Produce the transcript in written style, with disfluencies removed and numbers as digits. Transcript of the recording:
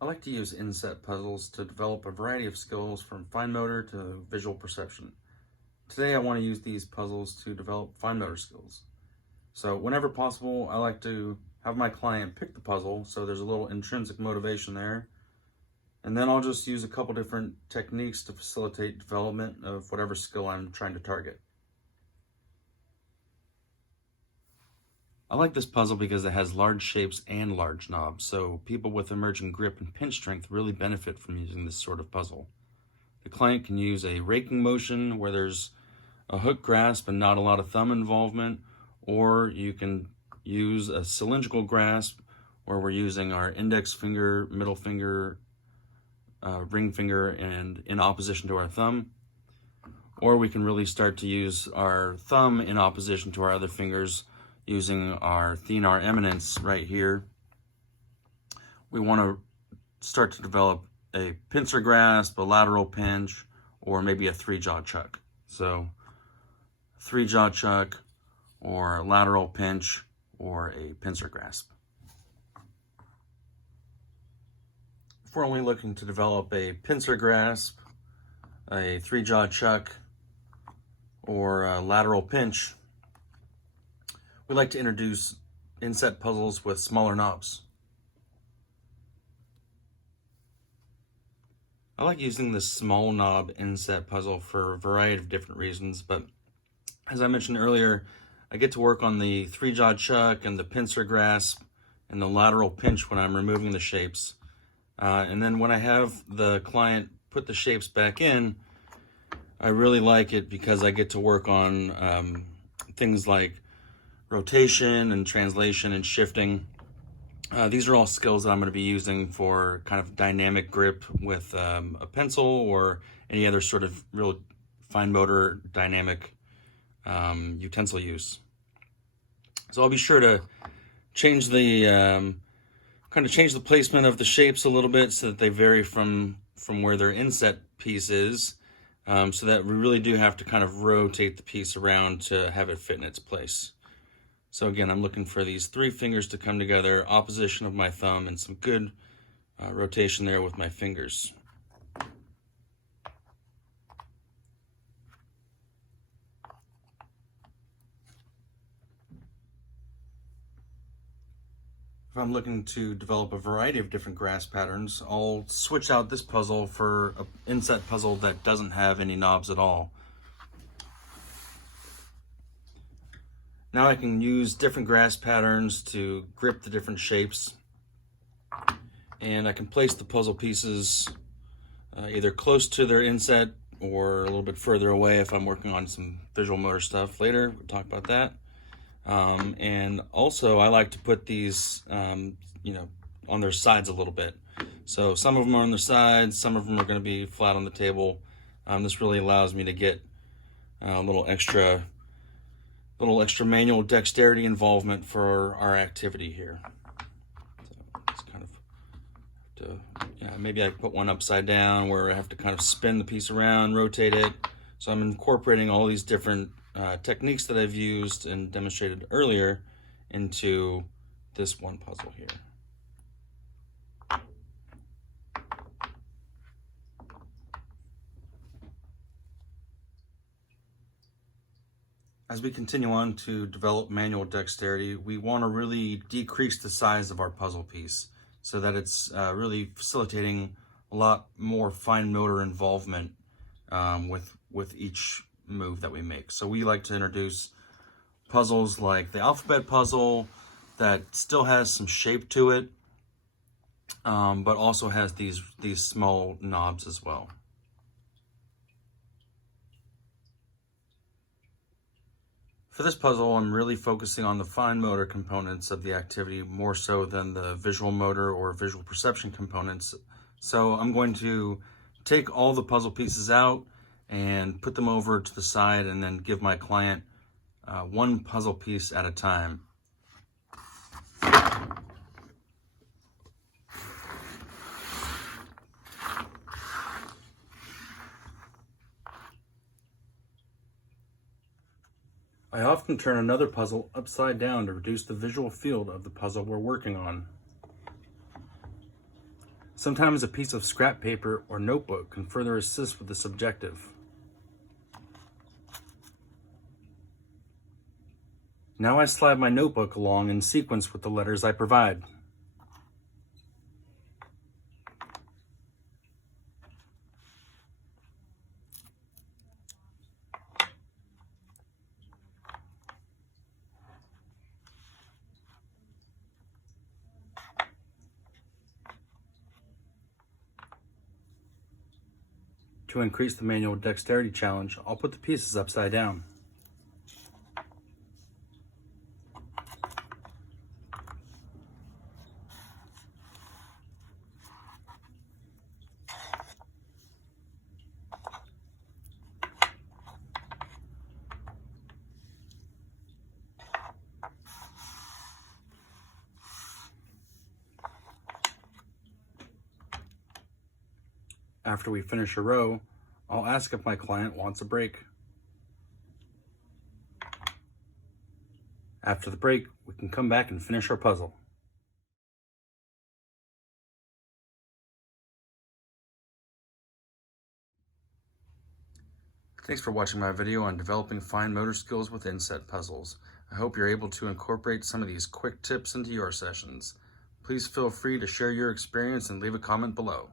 I like to use inset puzzles to develop a variety of skills from fine motor to visual perception. Today I want to use these puzzles to develop fine motor skills. So whenever possible, I like to have my client pick the puzzle so there's a little intrinsic motivation there. And then I'll just use a couple different techniques to facilitate development of whatever skill I'm trying to target. I like this puzzle because it has large shapes and large knobs, so people with emerging grip and pinch strength really benefit from using this sort of puzzle. The client can use a raking motion where there's a hook grasp and not a lot of thumb involvement, or you can use a cylindrical grasp where we're using our index finger, middle finger, ring finger, and in opposition to our thumb. Or we can really start to use our thumb in opposition to our other fingers using our thenar eminence right here. We want to start to develop a pincer grasp, a lateral pinch, or maybe a three-jaw chuck. So three-jaw chuck, or a lateral pinch, or a pincer grasp. If we're only looking to develop a pincer grasp, a three-jaw chuck, or a lateral pinch, we like to introduce inset puzzles with smaller knobs. I like using this small knob inset puzzle for a variety of different reasons, but as I mentioned earlier, I get to work on the three-jaw chuck and the pincer grasp and the lateral pinch when I'm removing the shapes. And then when I have the client put the shapes back in, I really like it because I get to work on things like rotation and translation and shifting. These are all skills that I'm going to be using for kind of dynamic grip with a pencil or any other sort of real fine motor dynamic utensil use. So I'll be sure to change the change the placement of the shapes a little bit so that they vary from where their inset piece is, so that we really do have to kind of rotate the piece around to have it fit in its place. So again, I'm looking for these three fingers to come together, opposition of my thumb, and some good rotation there with my fingers. If I'm looking to develop a variety of different grasp patterns, I'll switch out this puzzle for an inset puzzle that doesn't have any knobs at all. Now I can use different grasp patterns to grip the different shapes, and I can place the puzzle pieces either close to their inset or a little bit further away if I'm working on some visual motor stuff later. We'll talk about that. And also I like to put these on their sides a little bit. So some of them are on their sides, some of them are going to be flat on the table. This really allows me to get a little extra manual dexterity involvement for our activity here. So it's kind of maybe I put one upside down where I have to kind of spin the piece around, rotate it. So I'm incorporating all these different techniques that I've used and demonstrated earlier into this one puzzle here. As we continue on to develop manual dexterity, we want to really decrease the size of our puzzle piece so that it's really facilitating a lot more fine motor involvement with each move that we make. So we like to introduce puzzles like the alphabet puzzle that still has some shape to it, but also has these small knobs as well. For this puzzle, I'm really focusing on the fine motor components of the activity more so than the visual motor or visual perception components. So I'm going to take all the puzzle pieces out and put them over to the side and then give my client one puzzle piece at a time. I often turn another puzzle upside down to reduce the visual field of the puzzle we're working on. Sometimes a piece of scrap paper or notebook can further assist with this objective. Now I slide my notebook along in sequence with the letters I provide. To increase the manual dexterity challenge, I'll put the pieces upside down. After we finish a row, I'll ask if my client wants a break. After the break, we can come back and finish our puzzle. Thanks for watching my video on developing fine motor skills with inset puzzles. I hope you're able to incorporate some of these quick tips into your sessions. Please feel free to share your experience and leave a comment below.